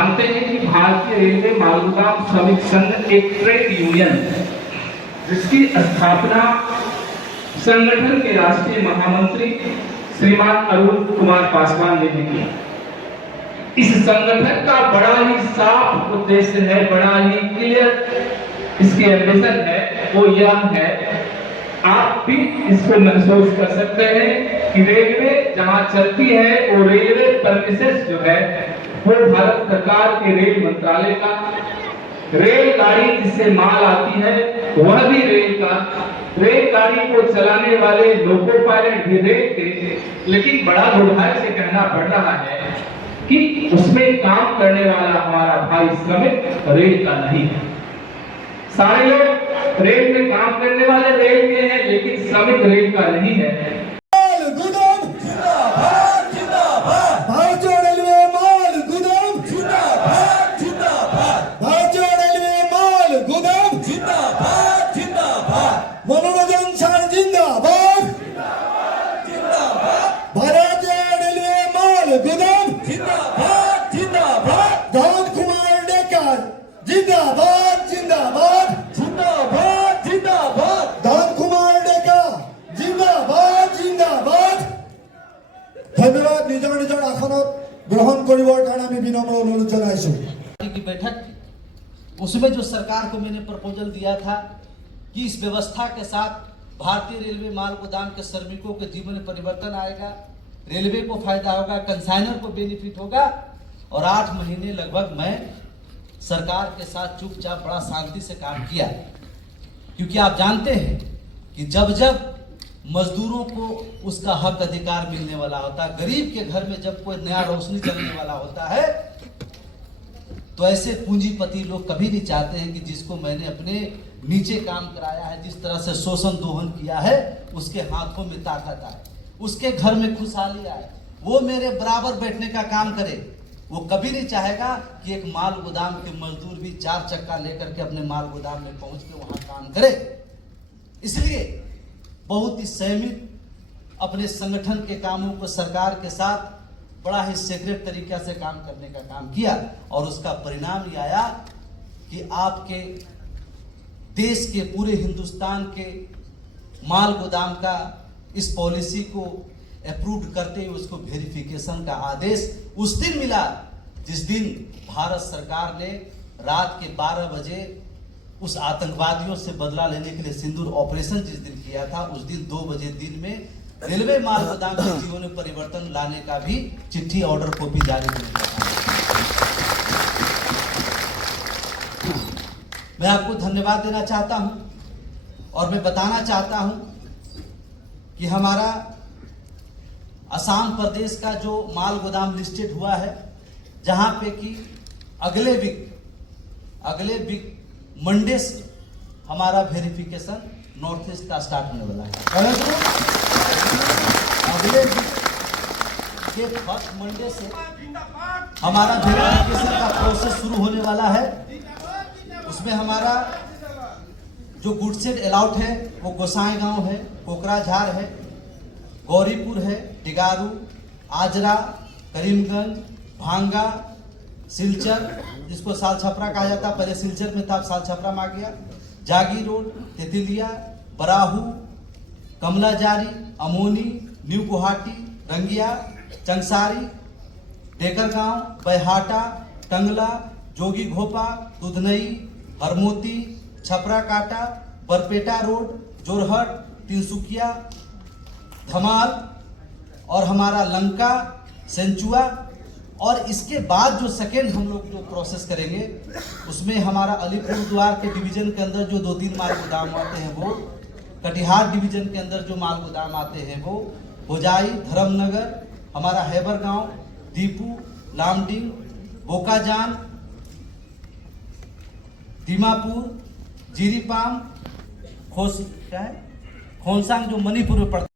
जानते हैं कि भारतीय रेलवे मालगुदाम श्रमिक संघ एक ट्रेड यूनियन है जिसकी स्थापना संगठन के राष्ट्रीय महामंत्री श्रीमान अरुण कुमार पासवान ने की। इस संगठन का बड़ा ही साफ उद्देश्य है, बड़ा ही क्लियर इसकी एम्बिशन है, वो यह है, आप भी इसको महसूस कर सकते हैं कि रेलवे जहां चलती है वो रेलवे सर्विसेज जो है वो भारत सरकार के रेल मंत्रालय का, रेलगाड़ी जिससे माल आती है वह भी रेल का, रेलगाड़ी को चलाने वाले लोको पायलट भी रेल के, लेकिन बड़ा दुर्भाग्य से कहना पड़ रहा है कि उसमें काम करने वाला हमारा भाई श्रमिक रेल का नहीं है। सारे लोग रेल में काम करने वाले रेल के हैं, लेकिन श्रमिक रेल का नहीं है। मनोरंजन छान जिंदाबाद, भारतीय रेलवे माल गुदाम जिंदाबाद जिंदाबाद, धन कुमार डेकर जिंदाबाद जिंदाबाद जिंदाबाद जिंदाबाद, धन कुमार डेकर जिंदाबाद जिंदाबाद। धन्यवाद। निज निज आसनत ग्रहण करिबर कारण आमी विनम्र अनुरोध जनाइछु। की बैठक थी, उसमें जो सरकार को मैंने प्रपोजल दिया था कि इस व्यवस्था के साथ भारतीय रेलवे माल गोदाम के श्रमिकों के जीवन में परिवर्तन आएगा, रेलवे को फायदा होगा, कंसाइनर को बेनिफिट होगा। और 8 महीने लगभग मैं सरकार के साथ चुपचाप बड़ा शांति से काम किया, क्योंकि आप जानते हैं कि जब जब मजदूरों को उसका हक अधिकार मिलने वाला होता है, गरीब के घर में जब कोई नया रोशनी जलने वाला होता है, तो ऐसे पूंजीपति लोग कभी नहीं चाहते हैं कि जिसको मैंने अपने नीचे काम कराया है, जिस तरह से शोषण दोहन किया है, उसके हाथों में ताकत आए, उसके घर में खुशहाली आए, वो मेरे बराबर बैठने का काम करे। वो कभी नहीं चाहेगा कि एक माल गोदाम के मजदूर भी 4 चक्का लेकर के अपने माल गोदाम में पहुंच के वहां काम करे। इसलिए बहुत ही संयमित अपने संगठन के कामों को सरकार के साथ बड़ा ही सीक्रेट तरीके से काम करने का काम किया, और उसका परिणाम ये आया कि आपके देश के पूरे हिंदुस्तान के माल गोदाम का इस पॉलिसी को अप्रूव करते हुए उसको वेरिफिकेशन का आदेश उस दिन मिला जिस दिन भारत सरकार ने रात के 12 बजे उस आतंकवादियों से बदला लेने के लिए सिंदूर ऑपरेशन जिस दिन किया था, उस दिन 2 बजे दिन में रेलवे माल गोदाम के जीवन में परिवर्तन लाने का भी चिट्ठी ऑर्डर कॉपी जारी किया था। मैं आपको धन्यवाद देना चाहता हूं और मैं बताना चाहता हूं कि हमारा असम प्रदेश का जो माल गोदाम लिस्टेड हुआ है, जहां पे कि अगले वीक मंडे से हमारा वेरिफिकेशन नॉर्थ ईस्ट का स्टार्ट होने वाला है। अगले वीक के फर्स्ट मंडे से हमारा वेरिफिकेशन का प्रोसेस शुरू होने वाला है। उसमें हमारा जो गुडसेड अलाउट है वो गोसाईगांव है, कोकराझार है, गौरीपुर है, डिगारू, आजरा, करीमगंज, भांगा, सिलचर, जिसको साल छपरा कहा जाता है, पहले सिलचर में था, अब साल छपरा में आ गया, जागी रोड, तेतिलिया, बराहू, कमलाजारी, अमोनी, न्यू गुवाहाटी, रंगिया, चंगसारी, डेकरगांव, बैहाटा, टंगला, जोगी घोपा, दुधनई, हरमोती, छपरा काटा, बरपेटा रोड, जोरहट, तिनसुकिया, धमाल और हमारा लंका, सेंचुआ। और इसके बाद जो सेकेंड हम लोग जो प्रोसेस करेंगे उसमें हमारा अलीपुर द्वार के डिवीजन के अंदर जो 2-3 माल गोदाम आते हैं वो, कटिहार डिवीजन के अंदर जो माल गोदाम आते हैं वो, होजाई, धर्मनगर, हमारा हैबर गांव, दीपू, लामडिंग, बोकाजान, दीमापुर, जीरीपाम, खोंसांग जो मणिपुर में पड़ता है।